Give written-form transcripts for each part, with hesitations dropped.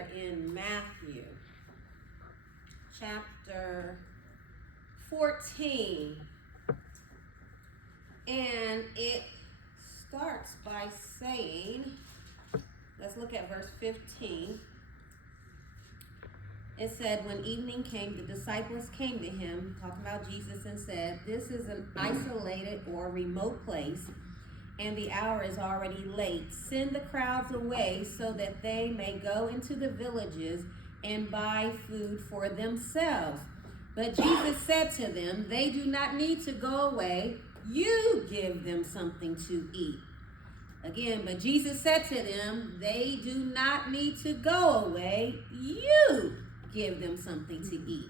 are in Matthew chapter 14. And it starts by saying, let's look at verse 15. It said, when evening came, the disciples came to him, talking about Jesus, and said, this is an isolated or remote place, and the hour is already late. Send the crowds away so that they may go into the villages and buy food for themselves. But Jesus said to them, they do not need to go away. You give them something to eat. Again, but Jesus said to them, they do not need to go away. You give them something to eat.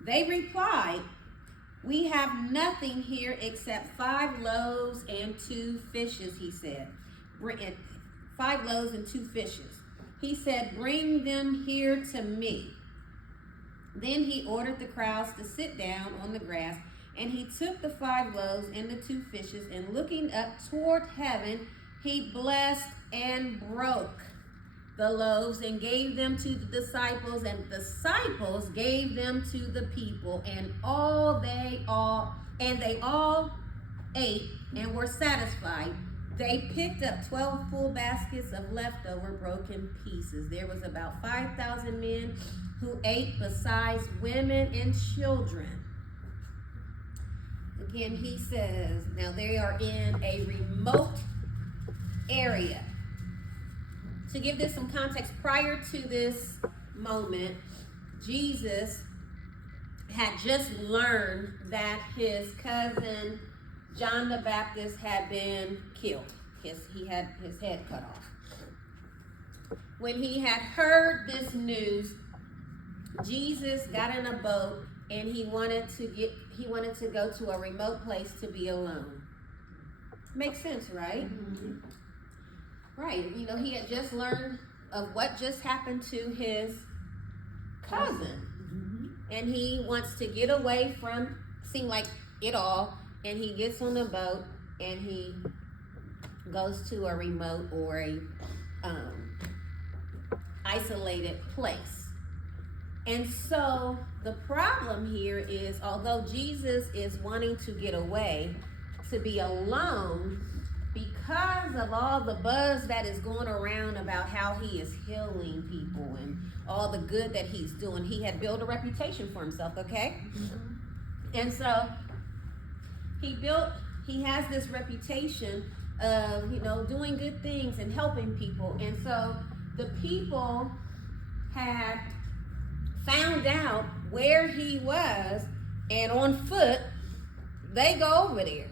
They replied, we have nothing here except 5 loaves and 2 fishes, he said. 5 loaves and 2 fishes. He said, bring them here to me. Then he ordered the crowds to sit down on the grass, and he took the 5 loaves and the 2 fishes, and looking up toward heaven, he blessed and broke the loaves and gave them to the disciples, and the disciples gave them to the people, and they all ate and were satisfied. They picked up 12 full baskets of leftover broken pieces. There was about 5,000 men who ate, besides women and children. Again, he says, now they are in a remote area. To give this some context, prior to this moment, Jesus had just learned that his cousin John the Baptist had been killed. He had his head cut off. When he had heard this news, Jesus got in a boat and he wanted to go to a remote place to be alone. Makes sense, right? Mm-hmm. Right. You know, he had just learned of what just happened to his cousin. Mm-hmm. And he wants to get away from, seem like it all, and he gets on the boat and he goes to a remote or a isolated place. And so the problem here is, although Jesus is wanting to get away, to be alone, because of all the buzz that is going around about how he is healing people and all the good that he's doing, he had built a reputation for himself, okay? Mm-hmm. And so he has this reputation of, doing good things and helping people. And so the people had found out where he was, and on foot, they go over there.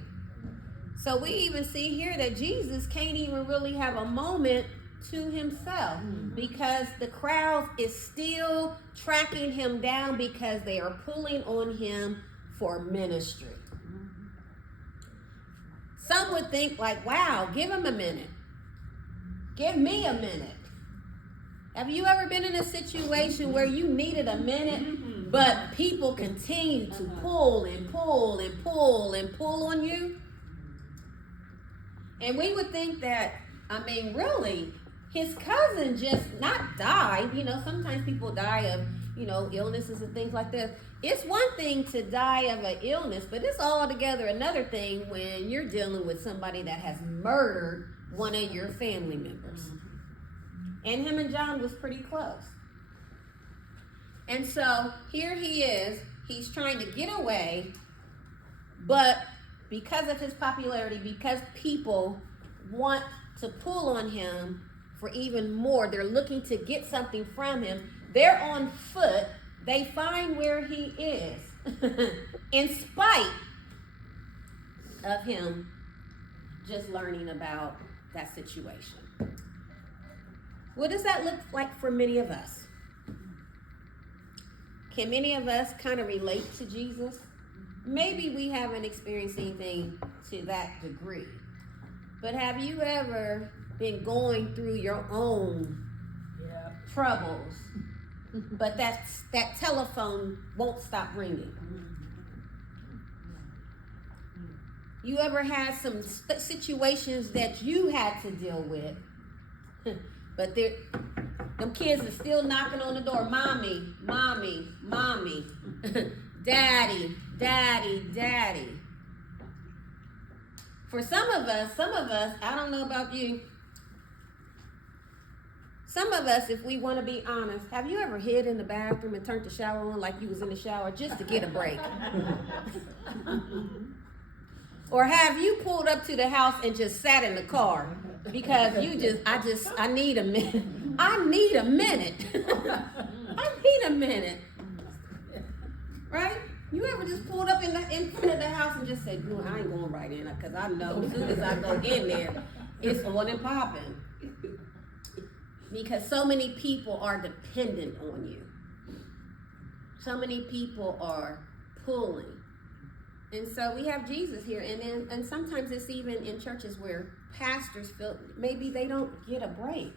So we even see here that Jesus can't even really have a moment to himself, because the crowd is still tracking him down because they are pulling on him for ministry. Some would think like, wow, give him a minute. Give me a minute. Have you ever been in a situation where you needed a minute, but people continue to pull and pull and pull and pull on you? And we would think that, really, his cousin just not died. Sometimes people die of, illnesses and things like this. It's one thing to die of an illness, but it's altogether another thing when you're dealing with somebody that has murdered one of your family members. And him and John was pretty close. And so here he is. He's trying to get away, but because of his popularity, because people want to pull on him for even more, they're looking to get something from him. They're on foot. They find where he is in spite of him just learning about that situation. What does that look like for many of us? Can many of us kind of relate to Jesus? Maybe we haven't experienced anything to that degree. But have you ever been going through your own troubles, but that telephone won't stop ringing? You ever had some situations that you had to deal with, but Them kids are still knocking on the door. Mommy, mommy, mommy. Daddy, daddy, daddy. For some of us, I don't know about you. Some of us, if we want to be honest, have you ever hid in the bathroom and turned the shower on like you was in the shower just to get a break? Or have you pulled up to the house and just sat in the car because I need a minute. I need a minute. I need a minute. Right? You ever just pulled up in front of the house and just said, no, I ain't going right in because I know as soon as I go in there, it's on and popping. Because so many people are dependent on you. So many people are pulling. And so we have Jesus here. And sometimes it's even in churches where pastors feel maybe they don't get a break.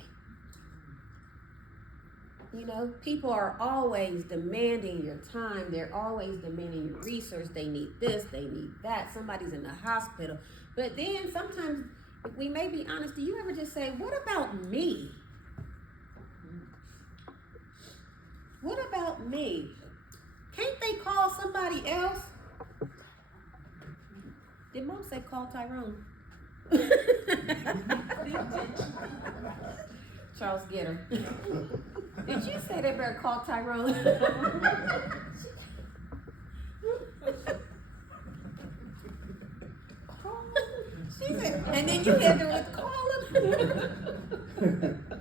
You know, people are always demanding your time. They're always demanding your research. They need this, they need that. Somebody's in the hospital. But then sometimes, if we may be honest, do you ever just say, what about me? What about me? Can't they call somebody else? Did Mom say call Tyrone? Charles, get her. Did you say they better call Tyrone? She said, and then you had to call him.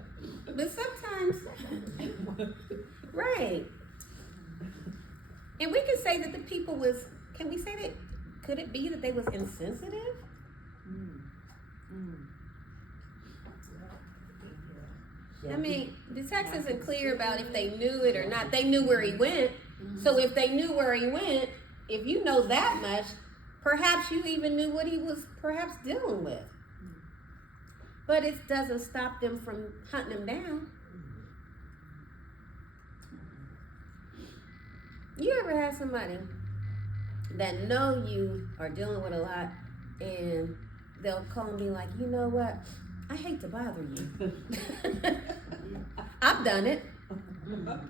But sometimes, right. And we can say that the people was, can we say that, could it be that they was insensitive? I mean, the text isn't clear about if they knew it or not. They knew where he went. So if they knew where he went, if you know that much, perhaps you even knew what he was perhaps dealing with. But it doesn't stop them from hunting him down. You ever have somebody that know you are dealing with a lot and they'll call and be like, you know what? I hate to bother you. I've done it.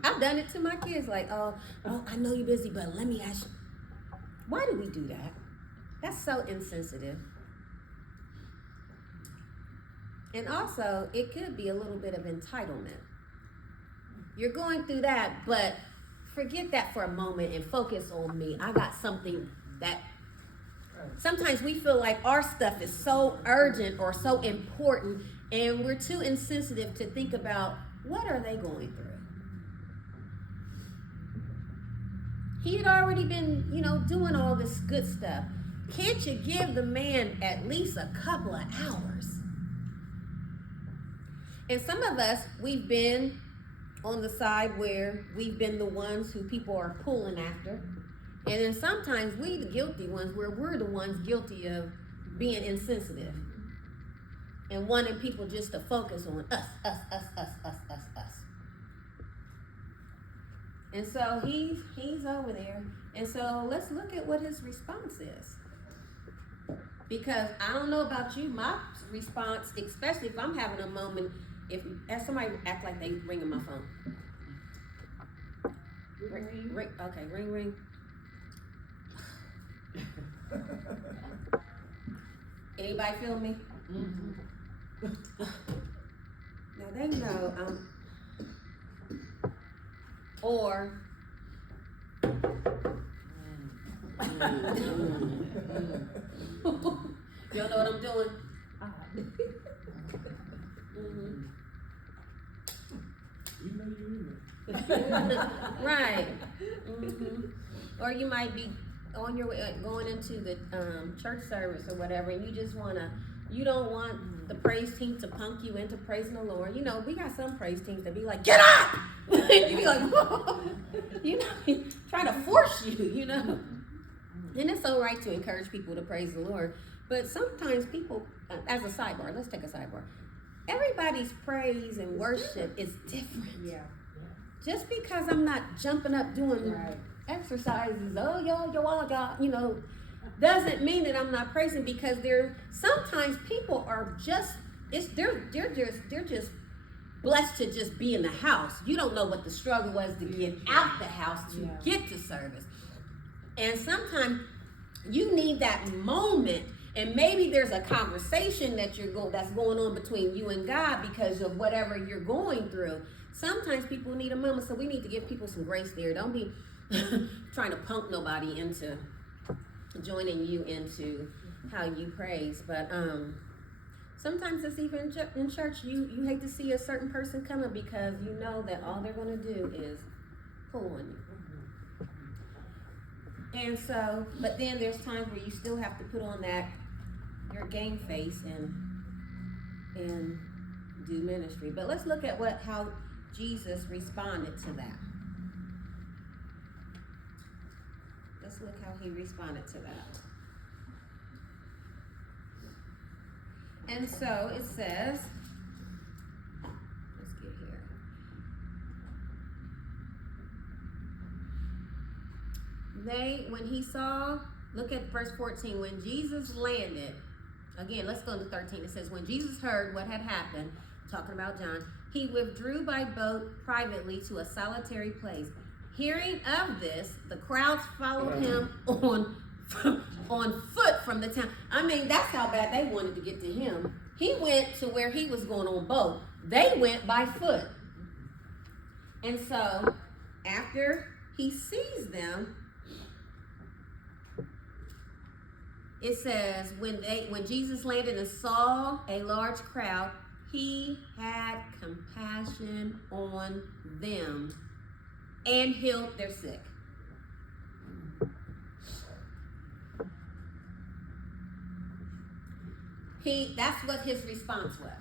I've done it to my kids. Like, oh, I know you're busy, but let me ask you. Why do we do that? That's so insensitive. And also, it could be a little bit of entitlement. You're going through that, but forget that for a moment and focus on me. I got something that sometimes we feel like our stuff is so urgent or so important, and we're too insensitive to think about what are they going through. He had already been, doing all this good stuff. Can't you give the man at least a couple of hours? And some of us, we've been on the side where we've been the ones who people are pulling after. And then sometimes we the guilty ones where we're the ones guilty of being insensitive and wanting people just to focus on us. And so he's over there. And so let's look at what his response is. Because I don't know about you, my response, especially if I'm having a moment, if somebody act like they ringing my phone. Ring. Okay, ring. Anybody feel me? Mm-hmm. Now they know or y'all know what I'm doing? Mm-hmm. Right. Mm-hmm. Or you might be on your way going into the church service or whatever, and you don't want the praise team to punk you into praising the Lord. We got some praise teams that be like, get up! And you be like, whoa! Trying to force you, And it's all right to encourage people to praise the Lord. But sometimes people, as a sidebar, let's take a sidebar. Everybody's praise and worship is different. Yeah. Just because I'm not jumping up doing exercises, doesn't mean that I'm not praising, because sometimes people are just they're just blessed to just be in the house. You don't know what the struggle was to get out the house to get to service. And sometimes you need that moment, and maybe there's a conversation that's going on between you and God because of whatever you're going through. Sometimes people need a moment, so we need to give people some grace there. Don't be trying to punk nobody into joining you into how you praise. But sometimes it's even in church, you hate to see a certain person coming because you know that all they're going to do is pull on you. And so, but then there's times where you still have to put on your game face and do ministry. But let's look at how Jesus responded to that. Let's look how he responded to that. And so it says, let's get here. When he saw, look at verse 14, when Jesus landed, again, let's go to 13. It says, when Jesus heard what had happened, talking about John, he withdrew by boat privately to a solitary place. Hearing of this, the crowds followed him on foot from the town. I mean, that's how bad they wanted to get to him. He went to where he was going on boat. They went by foot. And so, after he sees them, it says, when Jesus landed and saw a large crowd, he had compassion on them and healed their sick. That's what his response was.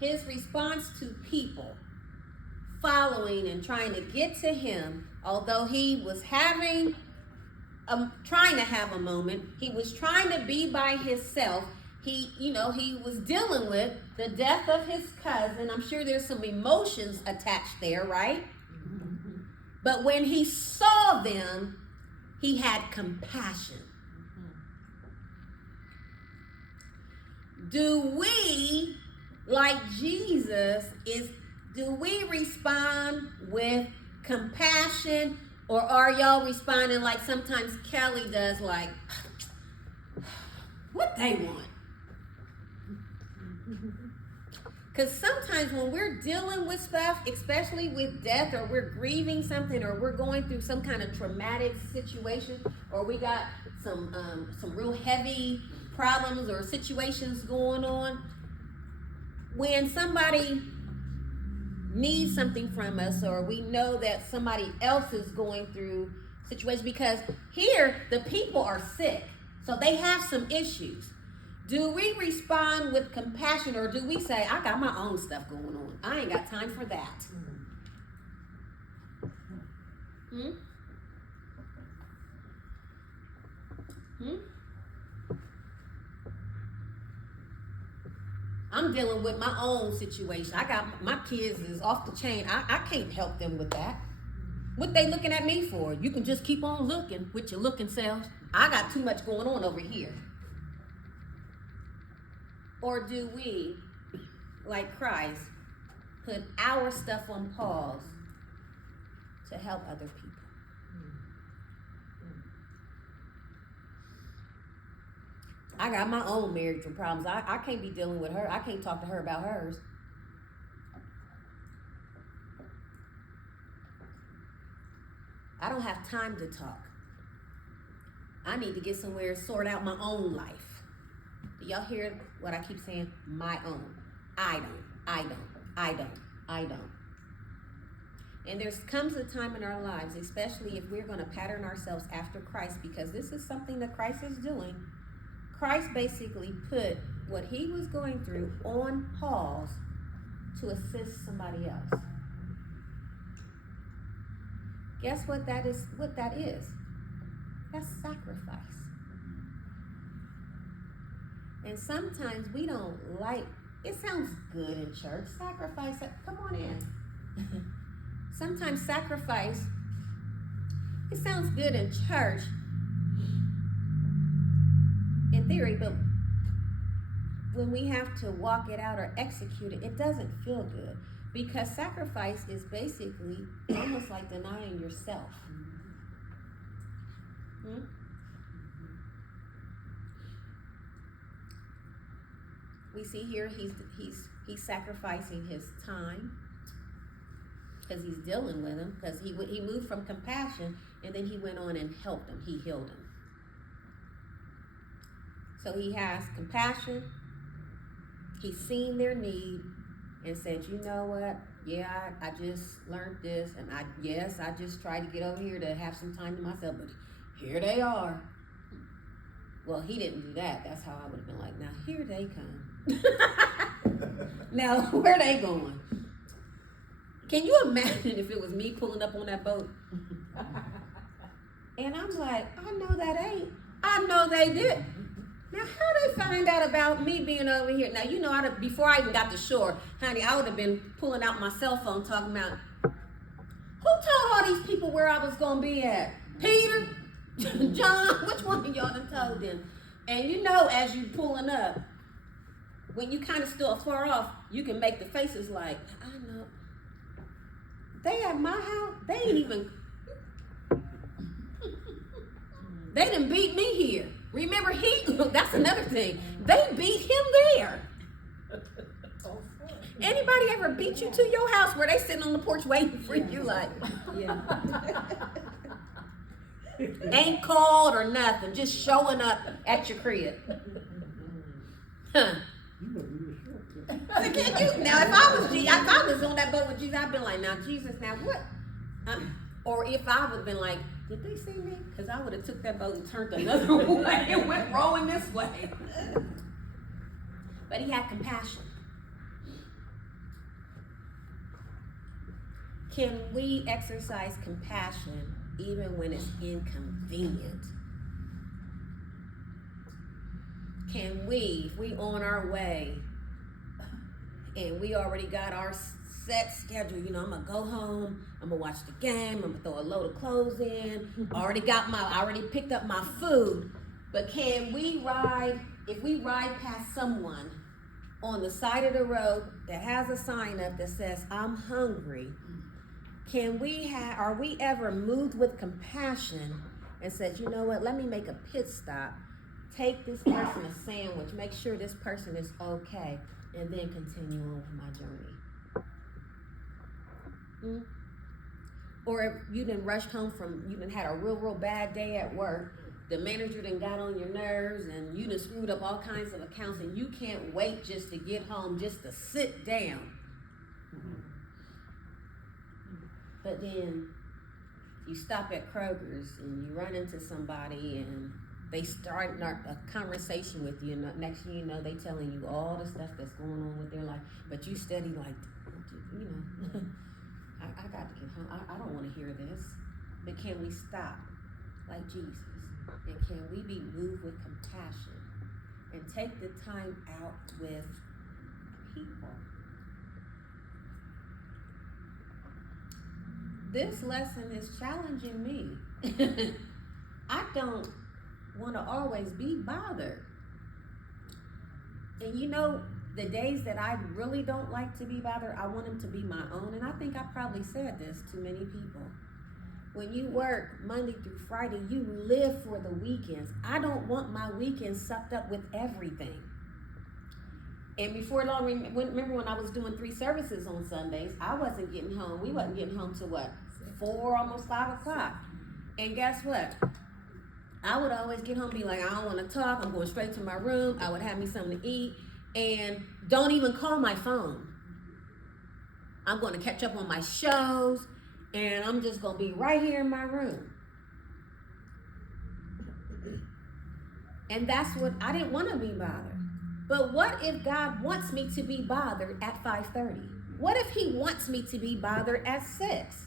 His response to people following and trying to get to him, although he was trying to have a moment, he was trying to be by himself. He was dealing with the death of his cousin. I'm sure there's some emotions attached there, right? But when he saw them, he had compassion. Do we, like Jesus, do we respond with compassion, or are y'all responding like sometimes Kelly does, like, what they want? Because sometimes when we're dealing with stuff, especially with death, or we're grieving something, or we're going through some kind of traumatic situation, or we got some real heavy problems or situations going on, when somebody needs something from us, or we know that somebody else is going through situations, because here the people are sick, so they have some issues. Do we respond with compassion, or do we say, I got my own stuff going on, I ain't got time for that? I'm dealing with my own situation. I got my kids is off the chain. I can't help them with that. What they looking at me for? You can just keep on looking with your looking selves. I got too much going on over here. Or do we, like Christ, put our stuff on pause to help other people? I got my own marital problems. I can't be dealing with her. I can't talk to her about hers. I don't have time to talk. I need to get somewhere and sort out my own life. Do y'all hear what I keep saying? My own. I don't. And there comes a time in our lives, especially if we're going to pattern ourselves after Christ, because this is something that Christ is doing. Christ basically put what he was going through on pause to assist somebody else. Guess what that is? That's sacrifice. And sometimes we don't like, it sounds good in church. Sacrifice, come on in. Sometimes sacrifice, it sounds good in church, in theory, but when we have to walk it out or execute it, it doesn't feel good. Because sacrifice is basically almost like denying yourself. We see here he's sacrificing his time because he's dealing with him, because he moved from compassion and then he went on and helped him. He healed him. So he has compassion. He's seen their need and said, you know what? Yeah, I just learned this, and I just tried to get over here to have some time to myself, but here they are. Well, he didn't do that. That's how I would have been like, now here they come. Now, where they going? Can you imagine if it was me pulling up on that boat? And I'm like, I know that ain't. I know they did. Now, how they find out about me being over here? Now, you know, before I even got to shore, honey, I would have been pulling out my cell phone talking about, who told all these people where I was going to be at? Peter? John? Which one of y'all done told them? And you know, as you pulling up, when you kind of still far off, you can make the faces like, I know. They at my house, they ain't even, they done beat me here. Remember, that's another thing. They beat him there. Anybody ever beat you to your house where they sitting on the porch waiting for you like, yeah. Ain't called or nothing, just showing up at your crib. Huh. Now, if I was on that boat with Jesus, I'd been like, now, Jesus, now what? Or if I would have been like, did they see me? Because I would have took that boat and turned another way and went rowing this way. But he had compassion. Can we exercise compassion even when it's inconvenient? Can we, if we on our way and we already got our set schedule, you know, I'm gonna go home, I'm gonna watch the game, I'm gonna throw a load of clothes in, I already picked up my food, but can we ride, if we ride past someone on the side of the road that has a sign up that says, I'm hungry, are we ever moved with compassion and said, you know what, let me make a pit stop, take this person a sandwich, make sure this person is okay, and then continue on with my journey? Or if you done rushed home you done had a real bad day at work, the manager done got on your nerves and you done screwed up all kinds of accounts and you can't wait just to get home, just to sit down. But then you stop at Kroger's and you run into somebody and they start a conversation with you, and next thing you know, they telling you all the stuff that's going on with their life, but you steady like, you know, I got to get home. I don't want to hear this. But can we stop like Jesus? And can we be moved with compassion and take the time out with people? This lesson is challenging me. I don't want to always be bothered. And you know, the days that I really don't like to be bothered, I want them to be my own. And I think I probably said this to many people. When you work Monday through Friday, you live for the weekends. I don't want my weekends sucked up with everything. And before long, remember when I was doing 3 services on Sundays, I wasn't getting home. We wasn't getting home till what? 4, almost 5 o'clock. And guess what? I would always get home and be like, I don't want to talk. I'm going straight to my room. I would have me something to eat. And don't even call my phone. I'm going to catch up on my shows. And I'm just going to be right here in my room. And that's what, I didn't want to be bothered. But what if God wants me to be bothered at 5:30? What if he wants me to be bothered at 6?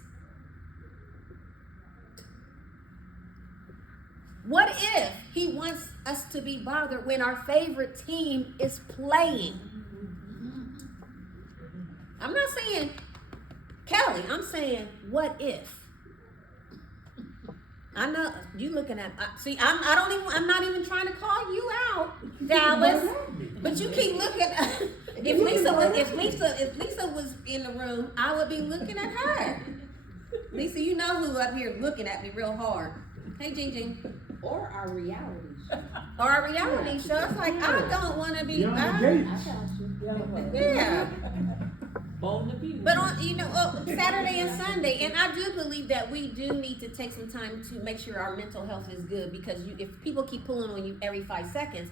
What if he wants us to be bothered when our favorite team is playing? I'm not saying Kelly, I'm saying what if? I know you looking at. See, I'm not even trying to call you out, Dallas. But you keep looking. If Lisa was in the room, I would be looking at her. Lisa, you know who up here looking at me real hard. Hey, Jing Jing. Or our reality show. Or our reality show. It's like, I don't want to be. Young Gates. Yeah. Bold to be. But on, Saturday and Sunday, and I do believe that we do need to take some time to make sure our mental health is good, because if people keep pulling on you every 5 seconds,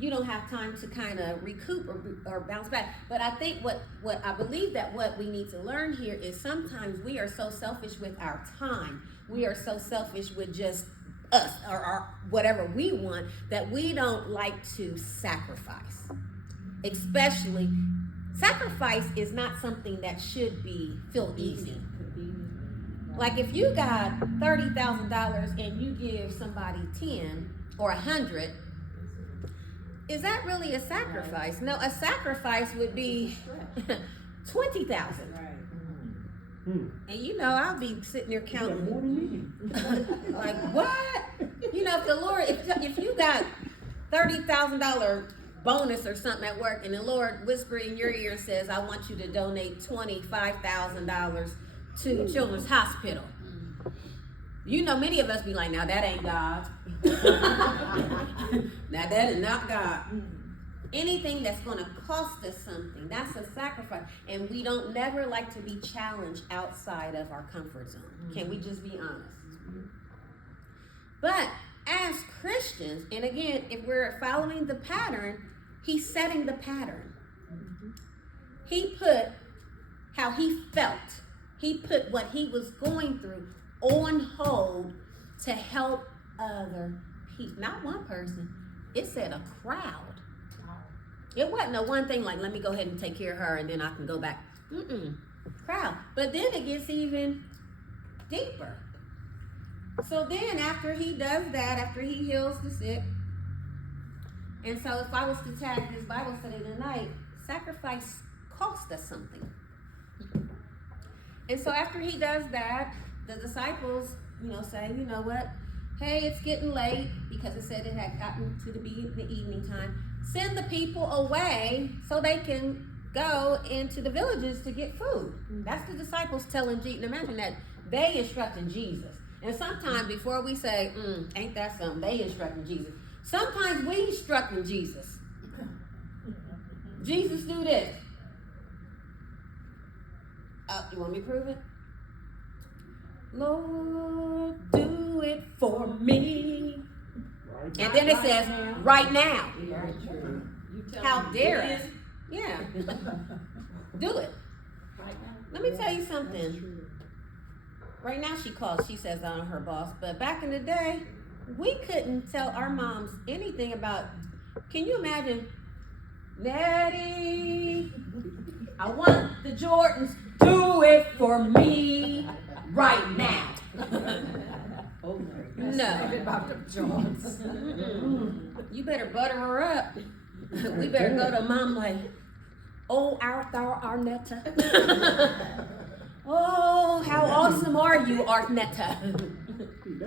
you don't have time to kind of recoup or bounce back. But I think what I believe that what we need to learn here is sometimes we are so selfish with our time. We are so selfish with just us or whatever we want that we don't like to sacrifice. Especially, sacrifice is not something that should feel easy. Like if you got $30,000 and you give somebody 10 or 100, is that really a sacrifice? No, a sacrifice would be 20,000. Right. And I'll be sitting there counting. Like what? If the Lord, if you got $30,000 bonus or something at work, and the Lord whispered in your ear and says, "I want you to donate $25,000 to Children's Hospital." Many of us be like, "Now that ain't God." Now that is not God. Anything that's going to cost us something, that's a sacrifice. And we don't never like to be challenged outside of our comfort zone. Can we just be honest? But as Christians, and again, if we're following the pattern, he's setting the pattern. He put how he felt. He put what he was going through on hold to help other people. Not one person. It said a crowd. It wasn't a one thing like, let me go ahead and take care of her and then I can go back. Crowd. But then it gets even deeper. So then after he does that, after he heals the sick, and so if I was to tag this Bible study tonight, sacrifice cost us something. And so after he does that, the disciples, say, you know what? Hey, it's getting late, because it said it had gotten to the evening time. Send the people away so they can go into the villages to get food. That's the disciples telling Jesus. Imagine that. They instructing Jesus. And sometimes before we say, ain't that something, they instructing Jesus. Sometimes we instructing Jesus. Jesus, do this. You want me to prove it? Lord, do it for me. And then it says, right now. Very true. How dare it? Yeah. Do it. Right now. Let me tell you something. Right now she says on her boss, but back in the day, we couldn't tell our moms anything about, can you imagine, Daddy, I want the Jordans, do it for me right now. No. About the joints. You better butter her up. We better go to mom like, oh, Arthur Arnetta. Oh, how awesome are you, Arnetta?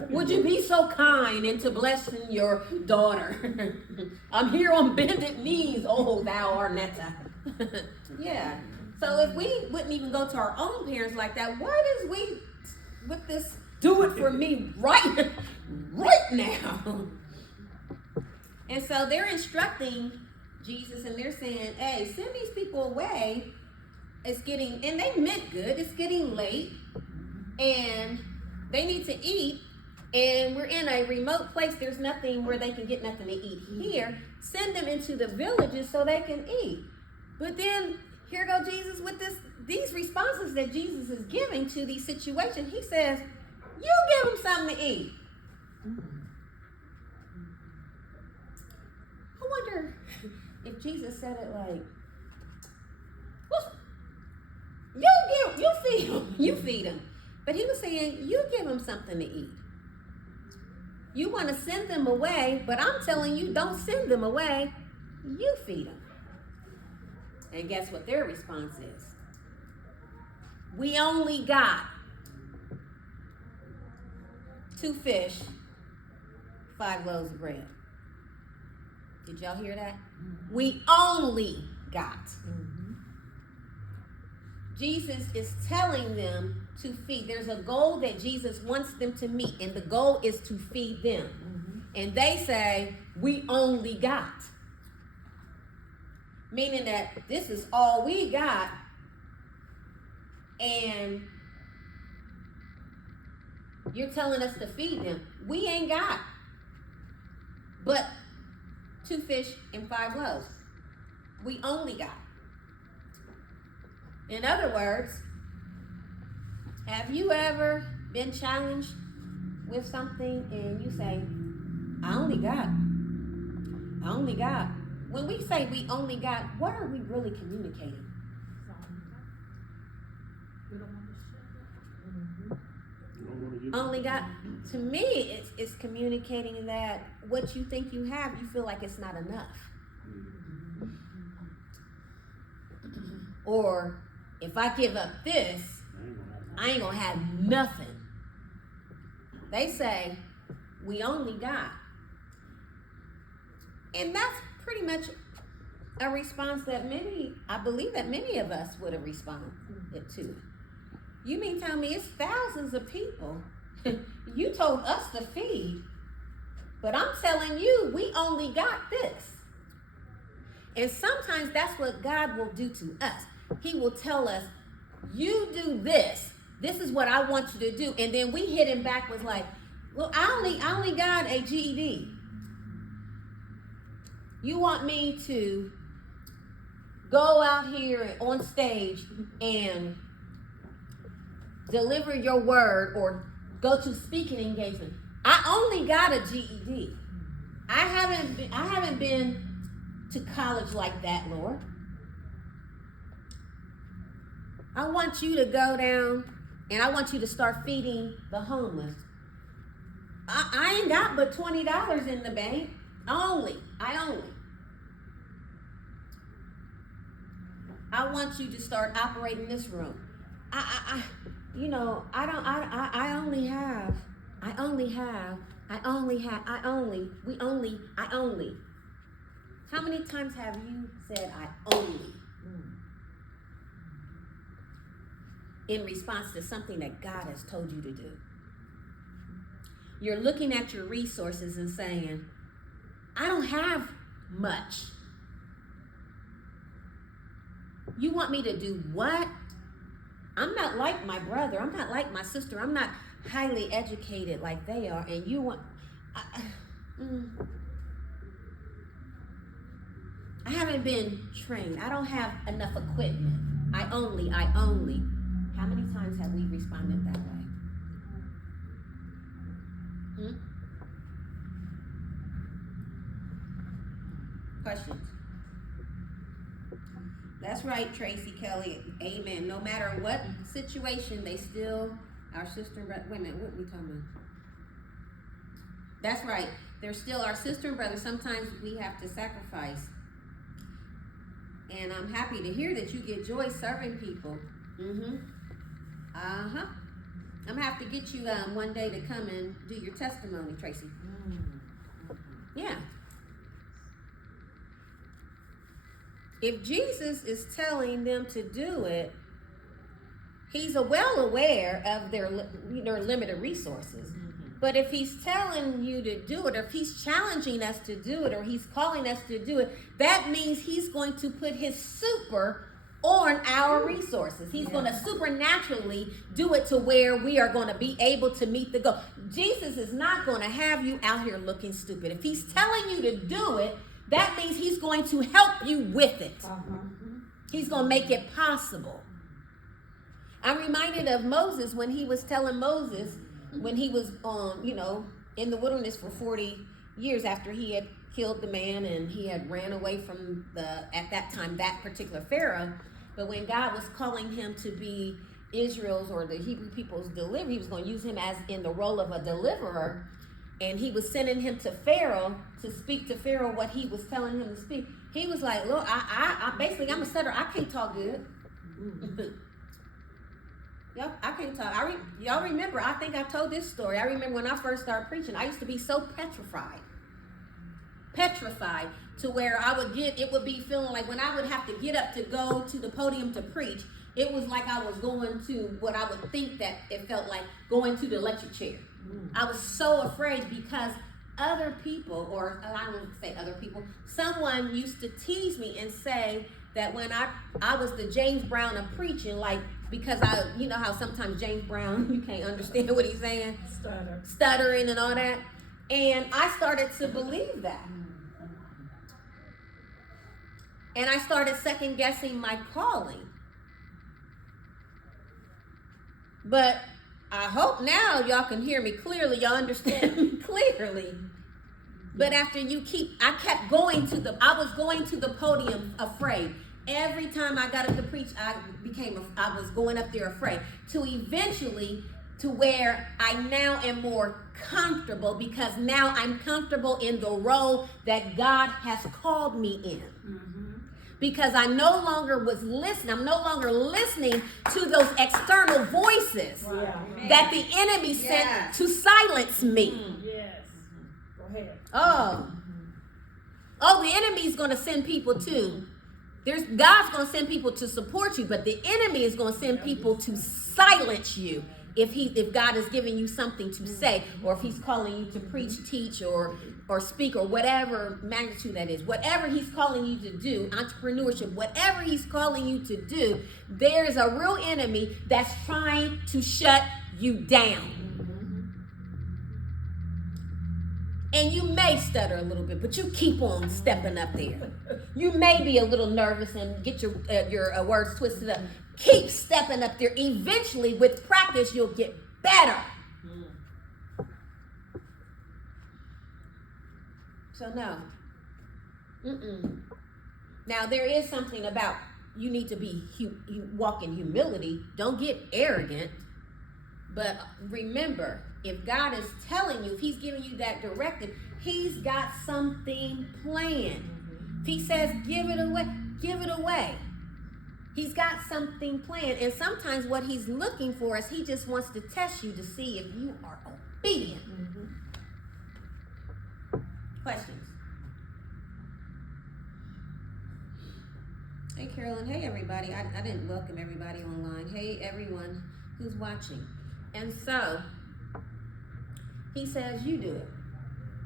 Would you be so kind into blessing your daughter? I'm here on bended knees, oh, thou Arnetta. Yeah. So if we wouldn't even go to our own parents like that, what is we with this? Do it for me right now. And so they're instructing Jesus, and they're saying, hey, send these people away. And they meant good. It's getting late, and they need to eat, and we're in a remote place. There's nothing where they can get nothing to eat here. Send them into the villages so they can eat. But then here go Jesus with these responses that Jesus is giving to these situations. He says, you give them something to eat. I wonder if Jesus said it like, you feed them. But he was saying, you give them something to eat. You want to send them away, but I'm telling you, don't send them away. You feed them. And guess what their response is? We only got 2 fish, 5 loaves of bread. Did y'all hear that? We only got. Jesus is telling them to feed. There's a goal that Jesus wants them to meet, and the goal is to feed them. And they say, we only got. Meaning that this is all we got, and you're telling us to feed them. We ain't got but 2 fish and 5 loaves. We only got. In other words, have you ever been challenged with something and you say, I only got. When we say we only got, what are we really communicating? Only got, to me, it's communicating that what you think you have, you feel like it's not enough. Or if I give up this, I ain't gonna have nothing. They say, we only got. And that's pretty much a response that I believe that many of us would have responded to. You mean tell me it's thousands of people you told us to feed, but I'm telling you, we only got this. And sometimes that's what God will do to us. He will tell us, you do this. This is what I want you to do. And then we hit him back with like, well, I only got a GED. You want me to go out here on stage and deliver your word or go to speaking engagement. I only got a GED. I haven't been to college like that, Lord. I want you to go down and I want you to start feeding the homeless. I ain't got but $20 in the bank. I only. I want you to start operating this room. I only. How many times have you said, I only? In response to something that God has told you to do. You're looking at your resources and saying, I don't have much. You want me to do what? I'm not like my brother. I'm not like my sister. I'm not highly educated like they are. And you want... I haven't been trained. I don't have enough equipment. I only. How many times have we responded that way? Questions? That's right, Tracy Kelly. Amen. No matter what situation, they still, our sister and brother. Wait a minute, what are we talking about? That's right. They're still our sister and brother. Sometimes we have to sacrifice. And I'm happy to hear that you get joy serving people. I'm gonna have to get you one day to come and do your testimony, Tracy. Yeah. If Jesus is telling them to do it, he's well aware of their limited resources. But if he's telling you to do it, or if he's challenging us to do it, or he's calling us to do it, that means he's going to put his super on our resources. He's going to supernaturally do it to where we are going to be able to meet the goal. Jesus is not going to have you out here looking stupid. If he's telling you to do it, that means he's going to help you with it. He's going to make it possible. I'm reminded of Moses when he was telling Moses, when he was in the wilderness for 40 years after he had killed the man and he had ran away from at that time, that particular Pharaoh. But when God was calling him to be Israel's or the Hebrew people's deliverer, he was going to use him as in the role of a deliverer. And he was sending him to Pharaoh to speak to Pharaoh what he was telling him to speak. He was like, look, I'm a stutter. I can't talk good. Yep, I can't talk. Y'all remember, I think I told this story. I remember when I first started preaching, I used to be so petrified. petrified to where it would be feeling like when I would have to get up to go to the podium to preach, it was like I was going to what I would think that it felt like going to the electric chair. I was so afraid because other people, or I don't want to say other people, someone used to tease me and say that when I was the James Brown of preaching, like, because you know how sometimes James Brown, you can't understand what he's saying, stuttering and all that. And I started to believe that. And I started second guessing my calling. But I hope now y'all can hear me clearly. Y'all understand me clearly. But after I was going to the podium afraid. Every time I got up to preach, I was going up there afraid. To eventually, to where I now am more comfortable, because now I'm comfortable in the role that God has called me in. Because I'm no longer listening to those external voices that the enemy sent to silence me. Yes. Go ahead. Oh, the enemy's going to send people too. God's going to send people to support you, but the enemy is going to send people to silence you. If God is giving you something to say, or if he's calling you to preach, teach, or speak, or whatever magnitude that is, whatever he's calling you to do, entrepreneurship, whatever he's calling you to do, there's a real enemy that's trying to shut you down. And you may stutter a little bit, but you keep on stepping up there. You may be a little nervous and get your words twisted up. Keep stepping up there. Eventually, with practice, you'll get better. So no. Now, there is something about you need to be you walk in humility. Don't get arrogant. But remember, if God is telling you, if he's giving you that directive, he's got something planned. If he says, give it away, give it away. He's got something planned. And sometimes what he's looking for is he just wants to test you to see if you are obedient. Questions? Hey, Carolyn. Hey, everybody. I didn't welcome everybody online. Hey, everyone who's watching. And so, he says, you do it.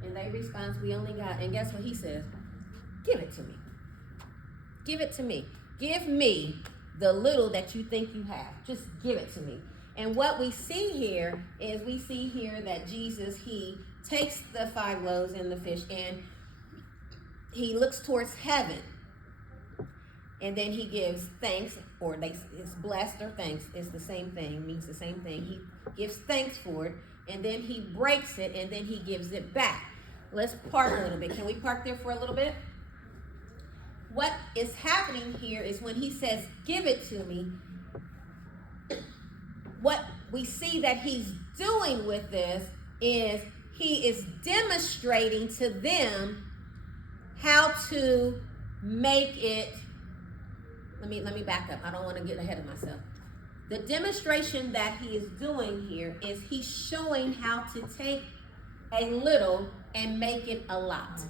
And they respond, we only got, and guess what he says? Give it to me. Give it to me. Give me the little that you think you have. Just give it to me. And what we see here is that Jesus, he takes the 5 loaves and the fish and he looks towards heaven. And then he gives thanks, or it's blessed or thanks. It's the same thing, means the same thing. He gives thanks for it, and then he breaks it, and then he gives it back. Let's park a little bit. Can we park there for a little bit? What is happening here is when he says, give it to me, what we see that he's doing with this is he is demonstrating to them how to make it. Let me back up. I don't want to get ahead of myself. The demonstration that he is doing here is he's showing how to take a little and make it a lot.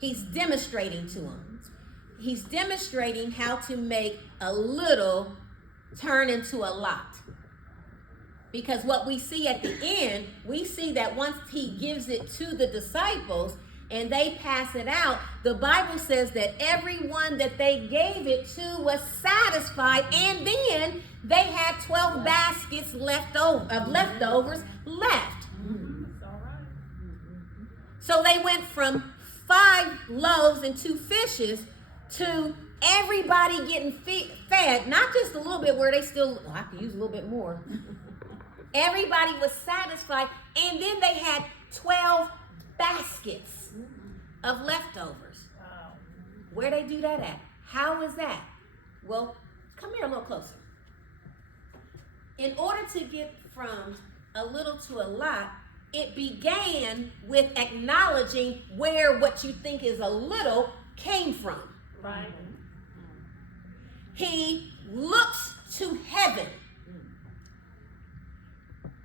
He's demonstrating to them. He's demonstrating how to make a little turn into a lot. Because what we see at the end, we see that once he gives it to the disciples, and they pass it out, the Bible says that everyone that they gave it to was satisfied, and then they had 12 baskets leftovers left. So they went from 5 loaves and 2 fishes to everybody getting fed, not just a little bit where they still, I could use a little bit more. Everybody was satisfied, and then they had 12 baskets of leftovers. Wow. Where they do that at? How is that? Well, come here a little closer. In order to get from a little to a lot, it began with acknowledging where what you think is a little came from. Right. He looks to heaven.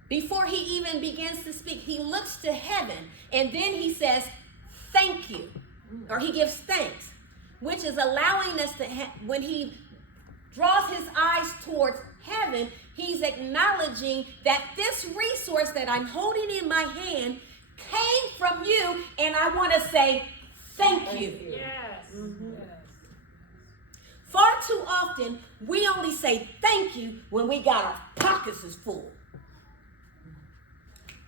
Before he even begins to speak, he looks to heaven, and then he says, thank you, or he gives thanks, which is allowing us to, when he draws his eyes towards heaven, he's acknowledging that this resource that I'm holding in my hand came from you, and I want to say thank you. Yes. Mm-hmm. Yes. Far too often, we only say thank you when we got our pockets is full.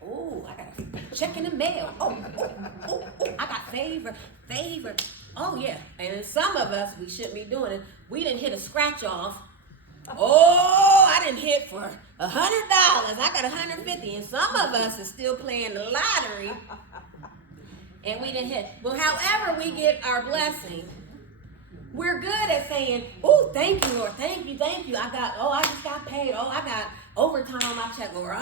Oh, I got a check in the mail. Oh, I got favor. Oh, yeah. And some of us, we shouldn't be doing it. We didn't hit a scratch off. Oh, I didn't hit for $100. I got $150, and some of us are still playing the lottery, and we didn't hit. Well, however we get our blessing, we're good at saying, "Oh, thank you, Lord, thank you. I just got paid. Oh, I got overtime on my check. Or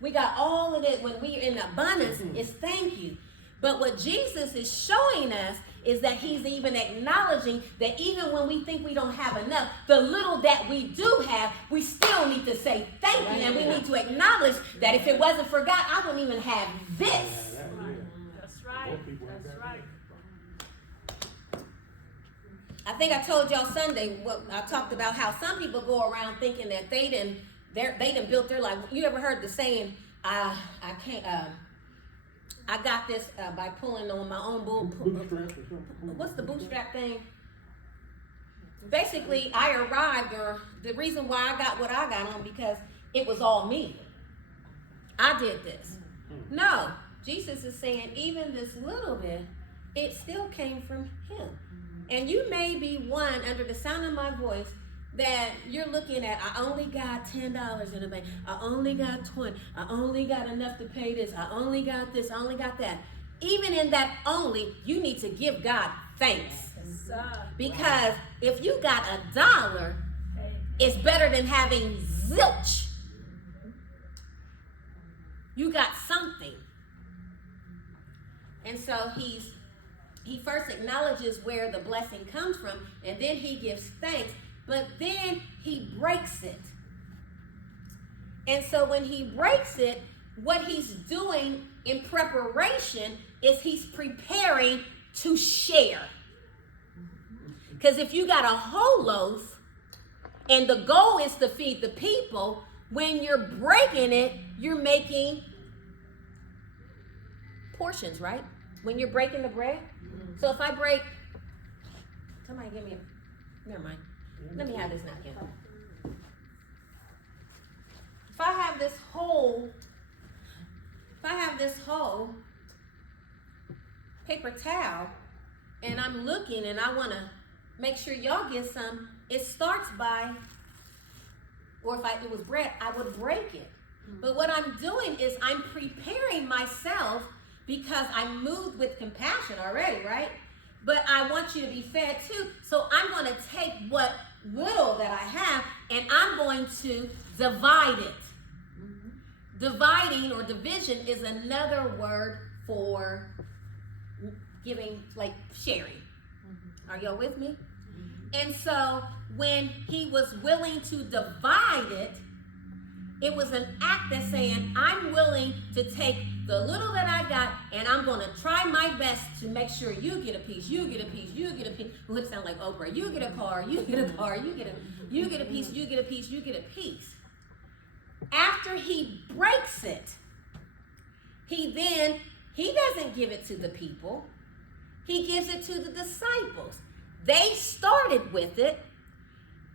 we got all of it." When we're in abundance, it's thank you. But what Jesus is showing us is that he's even acknowledging that even when we think we don't have enough, the little that we do have, we still need to say thank you. And we need to acknowledge that if it wasn't for God, I wouldn't even have this. That's right. That's right. I think I told y'all Sunday, I talked about how some people go around thinking that they done built their life. You ever heard the saying, I got this by pulling on my own Bootstraps or something. What's the bootstrap thing? Basically, I arrived, or the reason why I got what I got on, because it was all me. I did this. No, Jesus is saying even this little bit, it still came from him. And you may be one under the sound of my voice that you're looking at, I only got $10 in the bank. I only got 20. I only got enough to pay this. I only got this. I only got that. Even in that only, you need to give God thanks. Yes, sir. Because if you got $1, it's better than having zilch. You got something. And so he first acknowledges where the blessing comes from, and then he gives thanks. But then he breaks it. And so when he breaks it, what he's doing in preparation is he's preparing to share. Because if you got a whole loaf and the goal is to feed the people, when you're breaking it, you're making portions, right? When you're breaking the bread. So if I break, somebody give me never mind. Let me have this napkin. If I have this whole paper towel, and I'm looking and I want to make sure y'all get some, it starts by, or if it was bread, I would break it. But what I'm doing is I'm preparing myself because I moved with compassion already, right? But I want you to be fed too. So I'm going to take what little that I have and I'm going to divide it. Dividing or division is another word for giving, like sharing. Are y'all with me? And so when he was willing to divide it, it was an act that's saying, I'm willing to take the little that I got and I'm going to try my best to make sure you get a piece, you get a piece, you get a piece. Well, it sounds like Oprah. You get a car, you get a car, you get a piece, you get a piece, you get a piece. After he breaks it, he doesn't give it to the people. He gives it to the disciples. They started with it.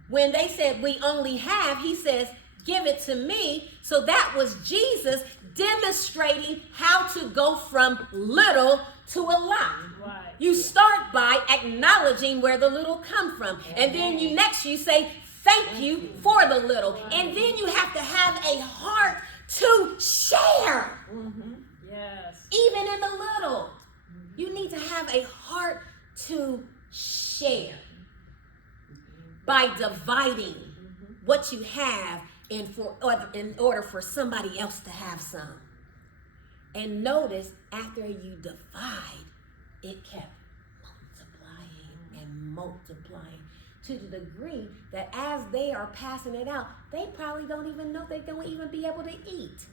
When they said we only have, he says, give it to me. So that was Jesus demonstrating how to go from little to a lot. Right. You start by acknowledging where the little come from. And then you say, thank you for the little. And then you have to have a heart to share. Yes. Even in the little. You need to have a heart to share by dividing what you have in order for somebody else to have some. And notice after you divide, it kept multiplying and multiplying to the degree that as they are passing it out, they probably don't even know they're going to even be able to eat.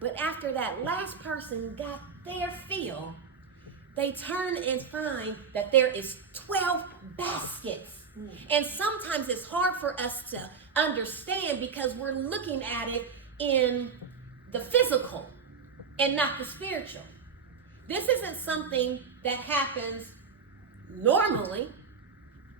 But after that last person got their fill, they turn and find that there is 12 baskets. And sometimes it's hard for us to understand because we're looking at it in the physical and not the spiritual. This isn't something that happens normally,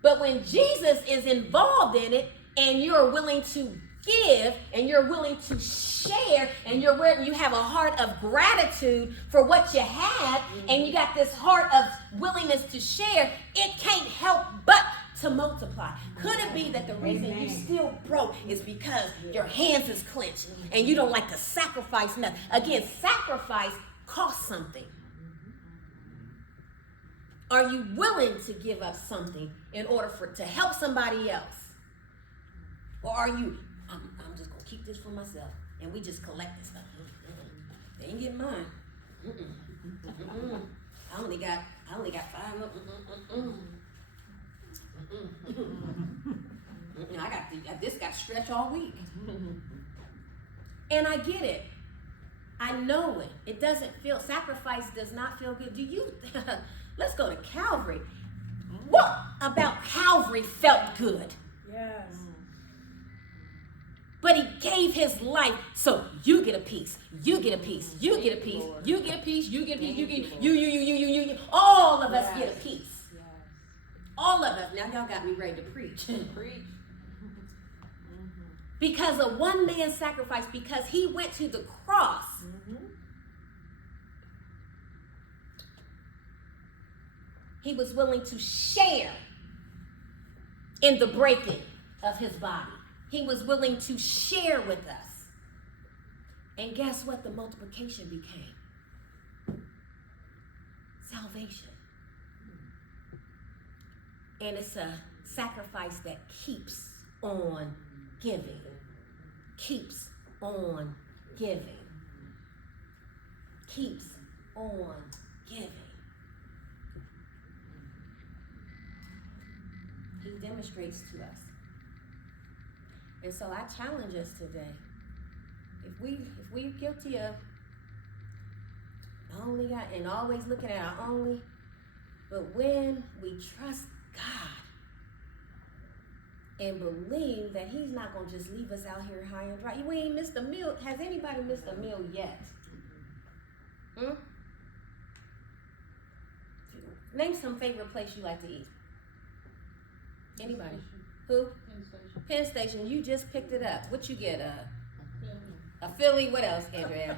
but when Jesus is involved in it and you're willing to give and you're willing to share and you have a heart of gratitude for what you have and you got this heart of willingness to share, it can't help but to multiply. Could it be that the reason you still broke is because your hands is clenched and you don't like to sacrifice nothing? Again, sacrifice costs something. Are you willing to give up something in order to help somebody else? Or are you, I'm just gonna keep this for myself and we just collect this stuff? They ain't getting mine. I only got 5. This got stretched all week. And I get it. I know it. It doesn't feel, sacrifice does not feel good. Do you, let's go to Calvary. What about Calvary felt good? Yes. But he gave his life so you get a piece, you get a piece, you get a piece, you get a piece, you get a piece, you get you. All of us get a piece. Yes. All of us. Now y'all got me ready to preach. Because of one man's sacrifice, because he went to the cross. He was willing to share in the breaking of his body. He was willing to share with us. And guess what the multiplication became? Salvation. And it's a sacrifice that keeps on giving. Keeps on giving. Keeps on giving. He demonstrates to us. And so I challenge us today. If we're guilty of only God and always looking at our only, but when we trust God and believe that he's not going to just leave us out here high and dry. We ain't missed a meal. Has anybody missed a meal yet? Name some favorite place you like to eat. Anybody? Who? Penn Station. You just picked it up. What you get? A Philly. What else, Andrea?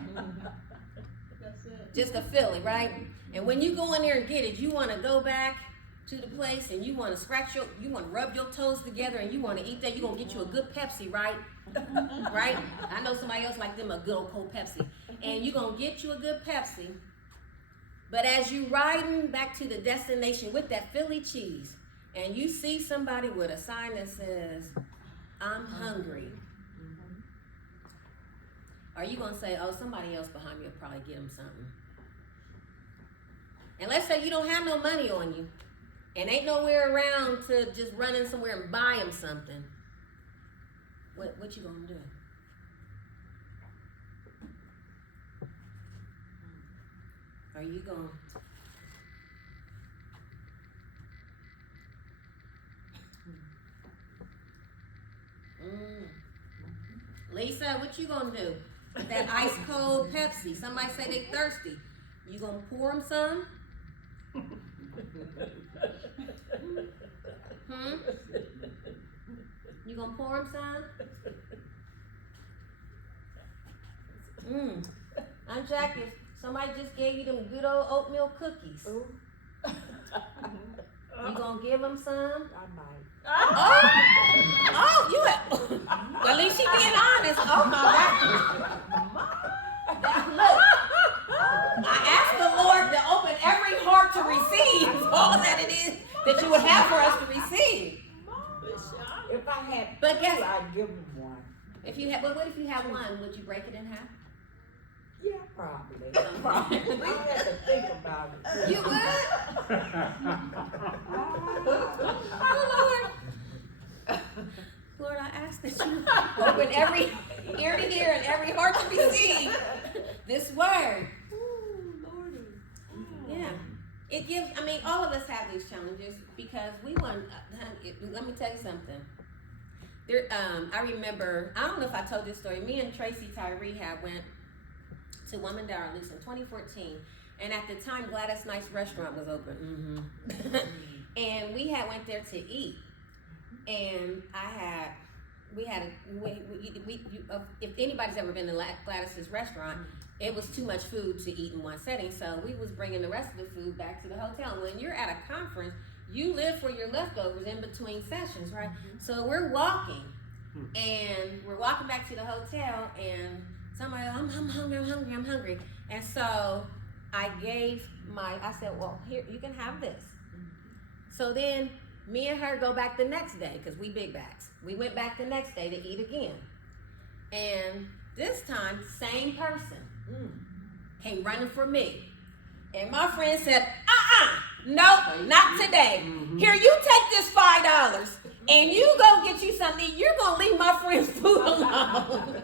That's it. Just a Philly, right? And when you go in there and get it, you want to go back to the place and you want to you want to rub your toes together and you want to eat that. You're going to get you a good Pepsi, right? Right? I know somebody else like them a good old cold Pepsi. And you're going to get you a good Pepsi. But as you riding back to the destination with that Philly cheese and you see somebody with a sign that says, I'm hungry. Are you going to say, oh, somebody else behind me will probably get them something? And let's say you don't have no money on you and ain't nowhere around to just run in somewhere and buy them something. What you going to do? Are you going Lisa, what you gonna do with that ice cold Pepsi? Somebody say they thirsty. You gonna pour them some? You gonna pour them some? I'm Jackie. If somebody just gave you them good old oatmeal cookies, you gonna give them some? I might. Oh, you at, well, at least she being honest. Oh my God. Look, I asked the Lord to open every heart to receive all that it is that you would have for us to receive. If I had But two, guess, I'd give them one. if you had, but what if you had one? Would you break it in half? Yeah, probably. I have to think about it. You would? Oh, Lord. Lord, I ask that you open every ear to hear and every heart to receive this word. Yeah. it gives, I mean, all of us have these challenges because we want, let me tell you something. There, I remember, I don't know if I told this story, me and Tracy Tyree went to Woman Darley's in 2014, and at the time Gladys Knight's restaurant was open. And we went there to eat, and if anybody's ever been to Gladys's restaurant, it was too much food to eat in one setting, so we was bringing the rest of the food back to the hotel. When you're at a conference, you live for your leftovers in between sessions, right? So we're walking, and we're walking back to the hotel, and somebody, I'm hungry. And so I said, well, here, you can have this. So then me and her go back the next day, because we big bags. We went back the next day to eat again. And this time, same person came running for me. And my friend said, nope, not today. Here, you take this $5 and you go get you something. You're going to leave my friend's food alone.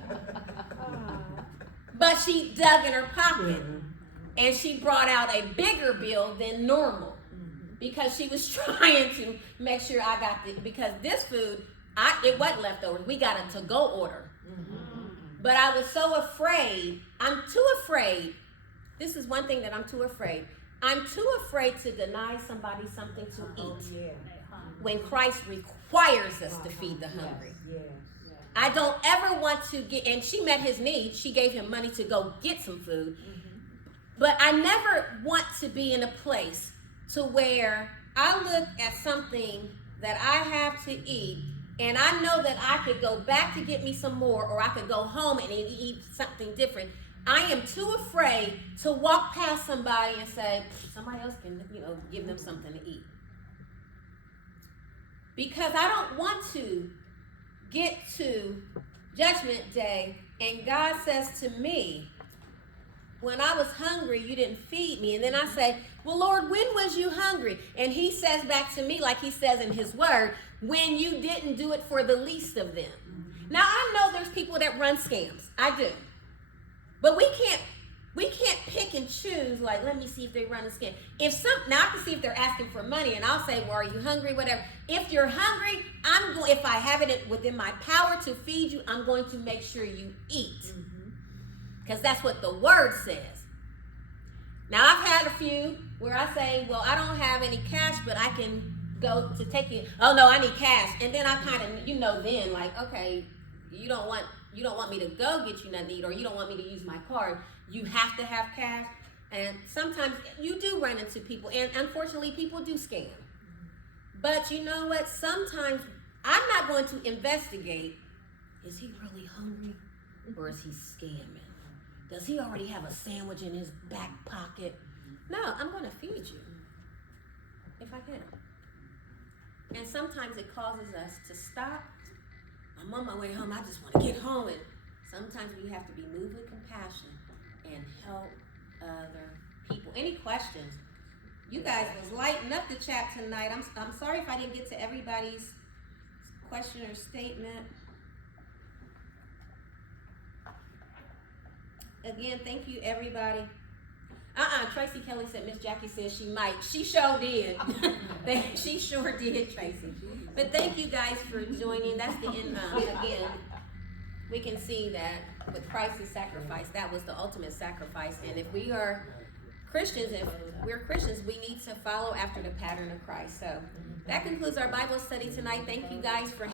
But she dug in her pocket and she brought out a bigger bill than normal because she was trying to make sure I got it. Because this food, it wasn't leftovers. We got a to-go order. But I was so afraid. I'm too afraid. This is one thing that I'm too afraid. I'm too afraid to deny somebody something to eat when Christ requires us to feed the hungry. I don't ever want to get, and she met his need. She gave him money to go get some food. But I never want to be in a place to where I look at something that I have to eat and I know that I could go back to get me some more, or I could go home and eat something different. I am too afraid to walk past somebody and say, somebody else can, give them something to eat. Because I don't want to get to Judgment Day and God says to me, when I was hungry, you didn't feed me. And then I say, well, Lord, when was you hungry? And he says back to me, like he says in his word, when you didn't do it for the least of them. Now, I know there's people that run scams. I do. But we can't pick and choose, like, let me see if they run a scam. Now I can see if they're asking for money, and I'll say, well, are you hungry, whatever. If you're hungry, if I have it within my power to feed you, I'm going to make sure you eat. Because that's what the word says. Now, I've had a few where I say, well, I don't have any cash, but I can go to take it. Oh, no, I need cash. And then I kind of, then like, okay, you don't want me to go get you nothing to eat, or you don't want me to use my card. You have to have cash. And sometimes you do run into people, and unfortunately, people do scam. But you know what? Sometimes I'm not going to investigate, is he really hungry, or is he scamming? Does he already have a sandwich in his back pocket? No, I'm going to feed you if I can. And sometimes it causes us to stop. I'm on my way home. I just want to get home. And sometimes we have to be moved with compassion and help other people. Any questions? You guys was lighting up the chat tonight. I'm sorry if I didn't get to everybody's question or statement. Again, thank you, everybody. Tracy Kelly said Miss Jackie says she might. She sure did. She sure did, Tracy. But thank you guys for joining. That's the end. Again, we can see that with Christ's sacrifice, that was the ultimate sacrifice. And if we are Christians, we need to follow after the pattern of Christ. So that concludes our Bible study tonight. Thank you guys for